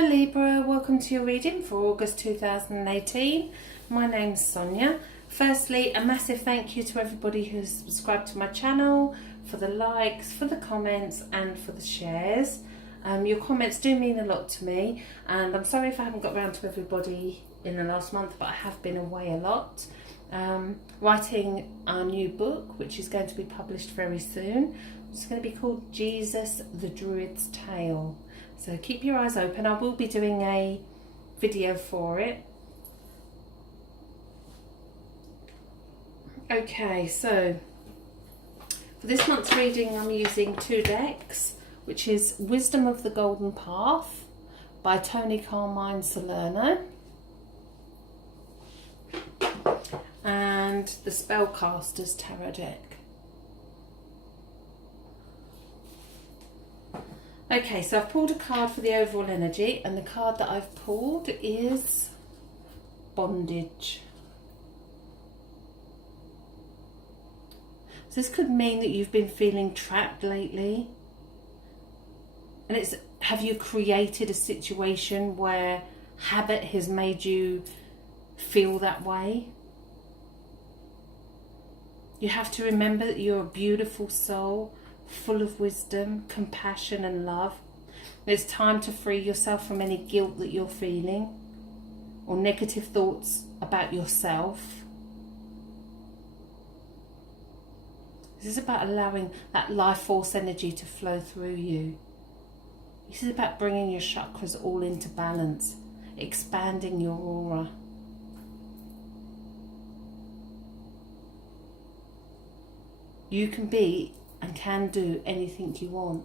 Hello Libra, welcome to your reading for August 2018. My name's Sonia. Firstly, a massive thank you to everybody who's subscribed to my channel, for the likes, for the comments and for the shares. Your comments do mean a lot to me, and I'm sorry if I haven't got around to everybody in the last month, but I have been away a lot. Writing our new book, which is going to be published very soon. It's going to be called Jesus the Druid's Tale. So keep your eyes open. I will be doing a video for it. Okay, so for this month's reading I'm using two decks, which is Wisdom of the Golden Path by Toni, Carmine, Salerno, and the Spellcaster's Tarot deck. Okay, so I've pulled a card for the overall energy, and the card that I've pulled is Bondage. So this could mean that you've been feeling trapped lately. And it's, have you created a situation where habit has made you feel that way? You have to remember that you're a beautiful soul, full of wisdom, compassion and love. It's time to free yourself from any guilt that you're feeling or negative thoughts about yourself. This is about allowing that life force energy to flow through you. This is about bringing your chakras all into balance, expanding your aura. You can be and can do anything you want.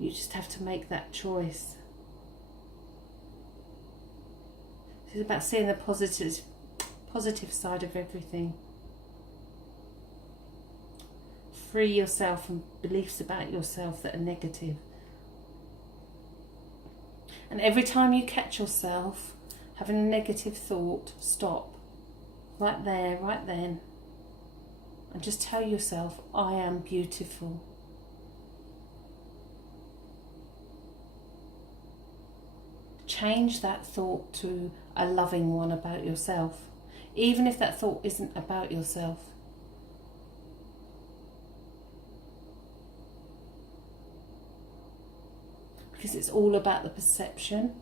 You just have to make that choice. This is about seeing the positive side of everything. Free yourself from beliefs about yourself that are negative. And every time you catch yourself having a negative thought, stop. Right there, right then. And just tell yourself, I am beautiful. Change that thought to a loving one about yourself, even if that thought isn't about yourself. Because it's all about the perception,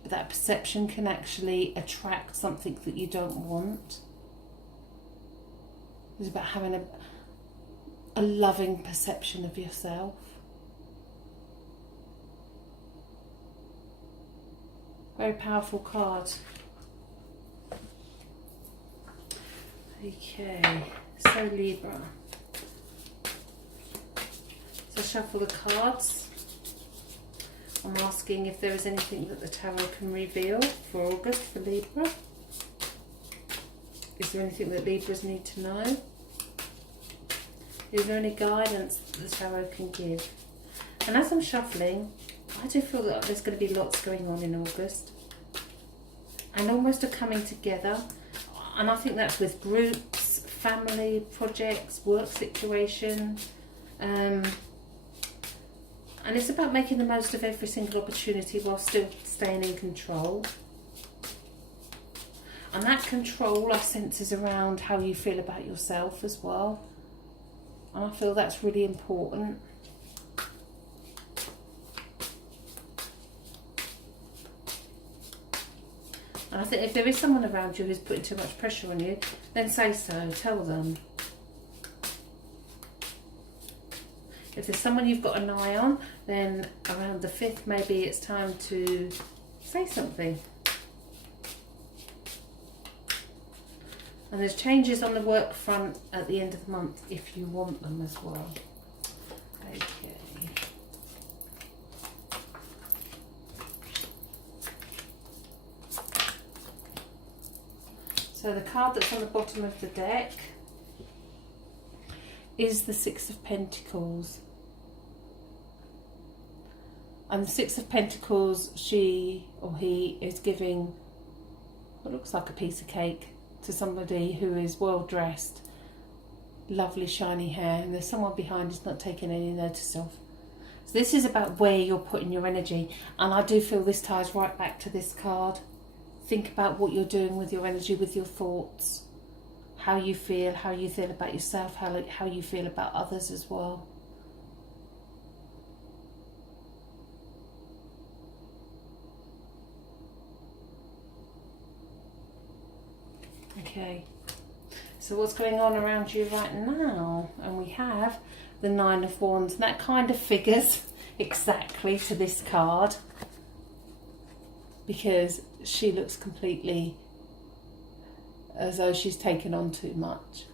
but that perception can actually attract something that you don't want. It's about having a loving perception of yourself. Very powerful card. Okay, so Libra. So shuffle the cards. I'm asking if there is anything that the tarot can reveal for August for Libra. Is there anything that Libras need to know? Is there any guidance that the tarot can give? And as I'm shuffling, I do feel that there's going to be lots going on in August. And almost a coming together. And I think that's with groups, family, projects, work situation. And it's about making the most of every single opportunity while still staying in control. And that control, I sense, is around how you feel about yourself as well. And I feel that's really important. And I think if there is someone around you who's putting too much pressure on you, then say so, tell them. If there's someone you've got an eye on, then around the 5th, maybe it's time to say something. And there's changes on the work front at the end of the month if you want them as well. Okay. So the card that's on the bottom of the deck is the Six of Pentacles. And the Six of Pentacles, she or he is giving what looks like a piece of cake to somebody who is well dressed, lovely shiny hair, and there's someone behind who's not taking any notice of. So this is about where you're putting your energy. And I do feel this ties right back to this card. Think about what you're doing with your energy, with your thoughts. How you feel about yourself, how you feel about others as well. Okay, so what's going on around you right now? And we have the Nine of Wands, and that kind of figures exactly to this card, because she looks completely as though she's taken on too much.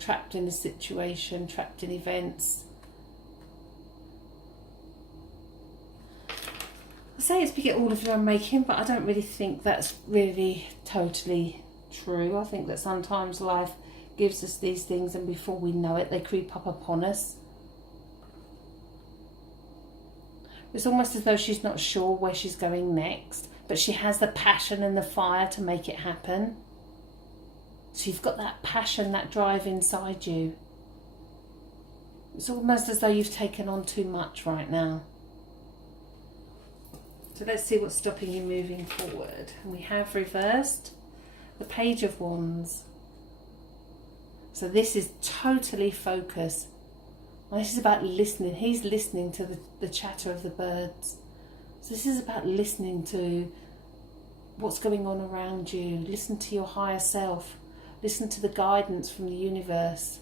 Trapped in a situation, trapped in events. I say it's because all of your own making, but I don't really think that's really totally true. I think that sometimes life gives us these things, and before we know it, they creep up upon us. It's almost as though she's not sure where she's going next, but she has the passion and the fire to make it happen. So you've got that passion, that drive inside you. It's almost as though you've taken on too much right now. So let's see what's stopping you moving forward. And we have reversed the Page of Wands. So this is totally focus. And this is about listening. He's listening to the chatter of the birds. So this is about listening to what's going on around you. Listen to your higher self. Listen to the guidance from the universe.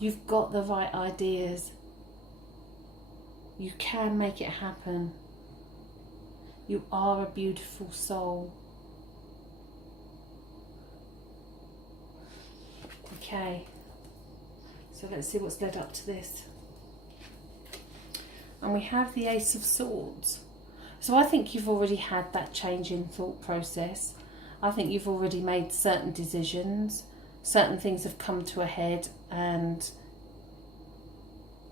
You've got the right ideas. You can make it happen. You are a beautiful soul. Okay, so let's see what's led up to this. And we have the Ace of Swords. So I think you've already had that change in thought process. I think you've already made certain decisions. Certain things have come to a head and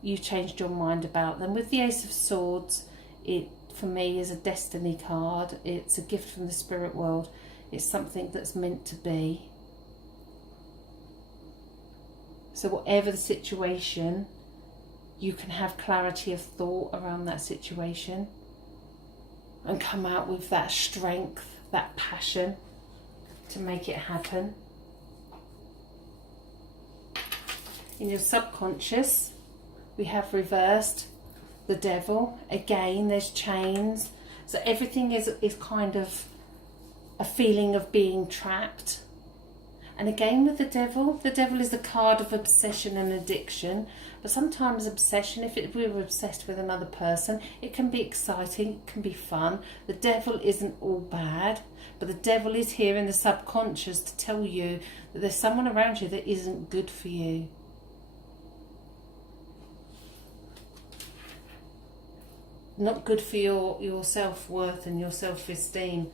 you've changed your mind about them. With the Ace of Swords, it for me is a destiny card. It's a gift from the spirit world. It's something that's meant to be. So whatever the situation, you can have clarity of thought around that situation and come out with that strength, that passion to make it happen. In your subconscious, we have reversed the Devil. Again, there's chains. So everything is kind of a feeling of being trapped. And again with the Devil is the card of obsession and addiction. But sometimes obsession, if we were obsessed with another person, it can be exciting, it can be fun. The Devil isn't all bad, but the Devil is here in the subconscious to tell you that there's someone around you that isn't good for you. Not good for your self-worth and your self-esteem.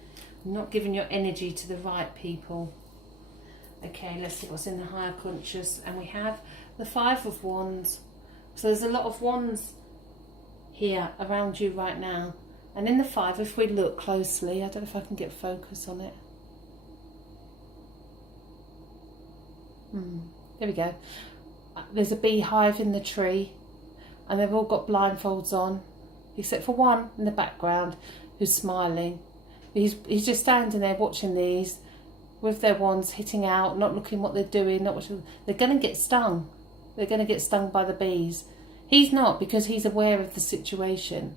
Not giving your energy to the right people. Okay, let's see what's in the higher conscious. And we have the Five of Wands. So there's a lot of wands here around you right now. And in the Five, if we look closely, I don't know if I can get focus on it. There we go. There's a beehive in the tree. And they've all got blindfolds on. Except for one in the background who's smiling. He's just standing there watching these with their wands hitting out, not looking what they're doing, not watching. They're going to get stung. They're going to get stung by the bees. He's not, because he's aware of the situation.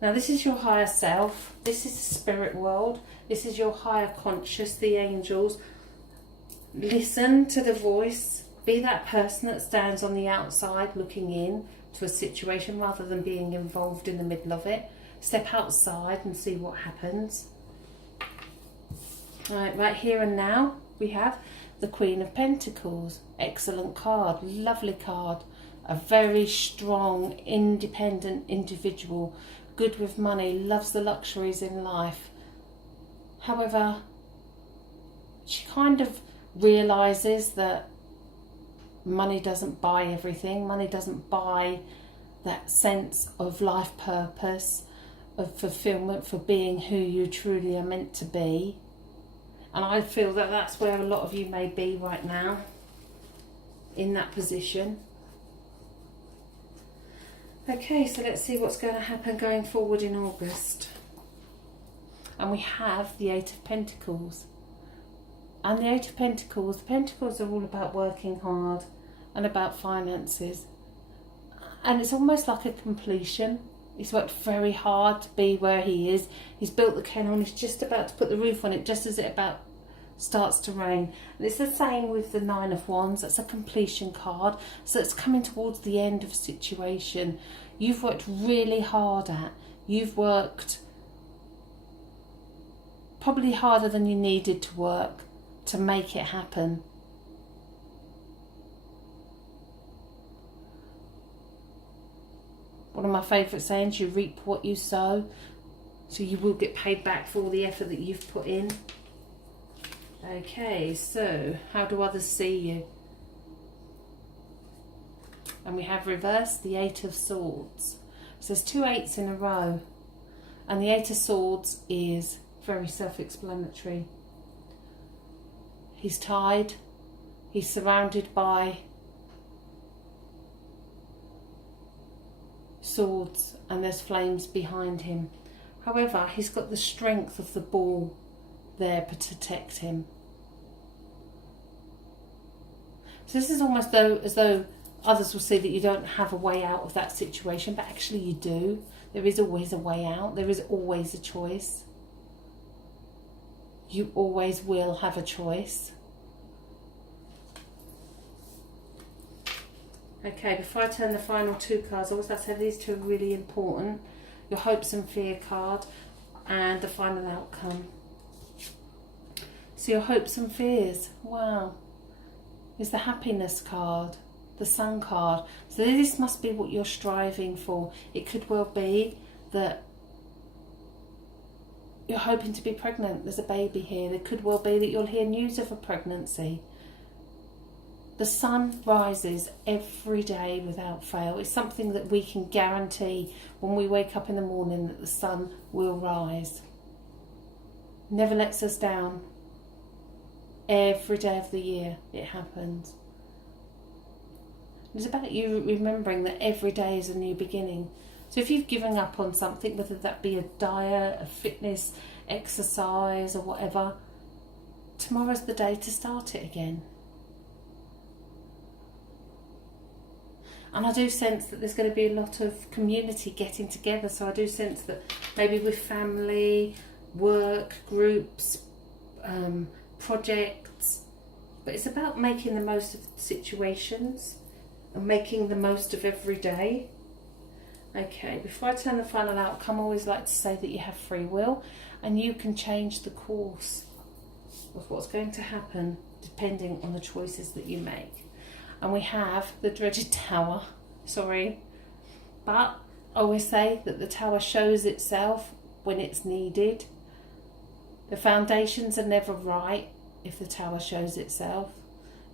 Now this is your higher self. This is the spirit world. This is your higher conscious, the angels. Listen to the voice. Be that person that stands on the outside looking in to a situation rather than being involved in the middle of it. Step outside and see what happens. Right here and now we have the Queen of Pentacles. Excellent card, lovely card. A very strong, independent individual. Good with money, loves the luxuries in life. However, she kind of realises that money doesn't buy everything. Money doesn't buy that sense of life purpose, of fulfillment for being who you truly are meant to be. And I feel that that's where a lot of you may be right now. in that position. Okay, so let's see what's going to happen going forward in August. And we have the Eight of Pentacles. And the Eight of Pentacles, the Pentacles are all about working hard and about finances. And it's almost like a completion. He's worked very hard to be where he is. He's built the kennel and he's just about to put the roof on it just as it about starts to rain. And it's the same with the Nine of Wands. That's a completion card. So it's coming towards the end of a situation you've worked really hard at. You've worked probably harder than you needed to work to make it happen. One of my favourite sayings, you reap what you sow. So you will get paid back for all the effort that you've put in. Okay, so how do others see you? And we have reversed the Eight of Swords. So there's two eights in a row. And the Eight of Swords is very self-explanatory. He's tied. He's surrounded by swords and there's flames behind him. However, he's got the strength of the ball there to protect him. So this is almost as though others will see that you don't have a way out of that situation, but actually you do. There is always a way out. There is always a choice. You always will have a choice. Okay, before I turn the final two cards, I always like to say these two are really important. Your hopes and fear card and the final outcome. So your hopes and fears, wow, is the happiness card, the sun card. So this must be what you're striving for. It could well be that you're hoping to be pregnant. There's a baby here. There could well be that you'll hear news of a pregnancy. The sun rises every day without fail. It's something that we can guarantee when we wake up in the morning, that the sun will rise. Never lets us down. Every day of the year it happens. It's about you remembering that every day is a new beginning. So if you've given up on something, whether that be a diet, a fitness, exercise or whatever, tomorrow's the day to start it again. And I do sense that there's going to be a lot of community getting together. So I do sense that maybe with family, work, groups, projects. But it's about making the most of situations and making the most of every day. Okay, before I turn the final outcome, I always like to say that you have free will and you can change the course of what's going to happen depending on the choices that you make. And we have the dreaded Tower, sorry, but I always say that the Tower shows itself when it's needed. The foundations are never right if the Tower shows itself.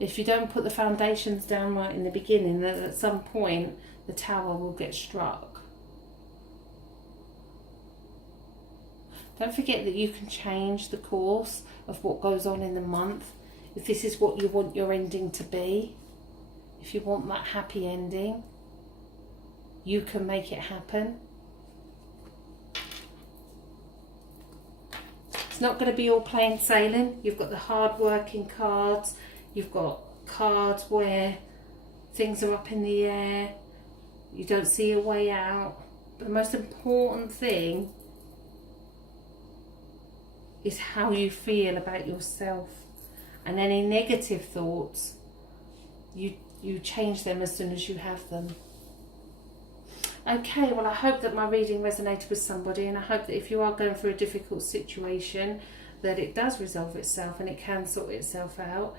If you don't put the foundations down right in the beginning, then at some point the Tower will get struck. Don't forget that you can change the course of what goes on in the month. If this is what you want your ending to be, if you want that happy ending, you can make it happen. It's not going to be all plain sailing. You've got the hard working cards. You've got cards where things are up in the air. You don't see a way out. But the most important thing is how you feel about yourself. And any negative thoughts, you change them as soon as you have them. Okay, well I hope that my reading resonated with somebody, and I hope that if you are going through a difficult situation that it does resolve itself and it can sort itself out.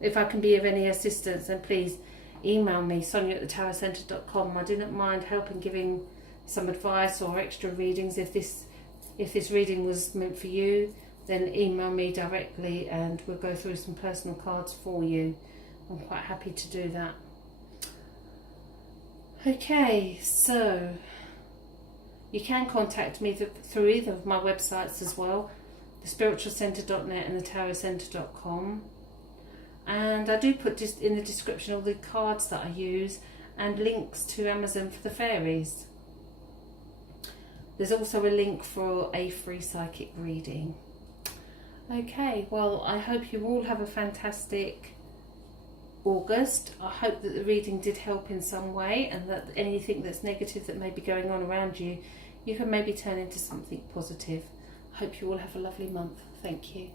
If I can be of any assistance, then please email me, sonia@thetowercentre.com. I do not mind helping, giving some advice or extra readings. If this reading was meant for you, then email me directly and we'll go through some personal cards for you. I'm quite happy to do that. Okay, so you can contact me through either of my websites as well, thespiritualcentre.net and thetowercentre.com. And I do put just in the description all the cards that I use and links to Amazon for the fairies. There's also a link for a free psychic reading. Okay, well, I hope you all have a fantastic August. I hope that the reading did help in some way, and that anything that's negative that may be going on around you, you can maybe turn into something positive. I hope you all have a lovely month. Thank you.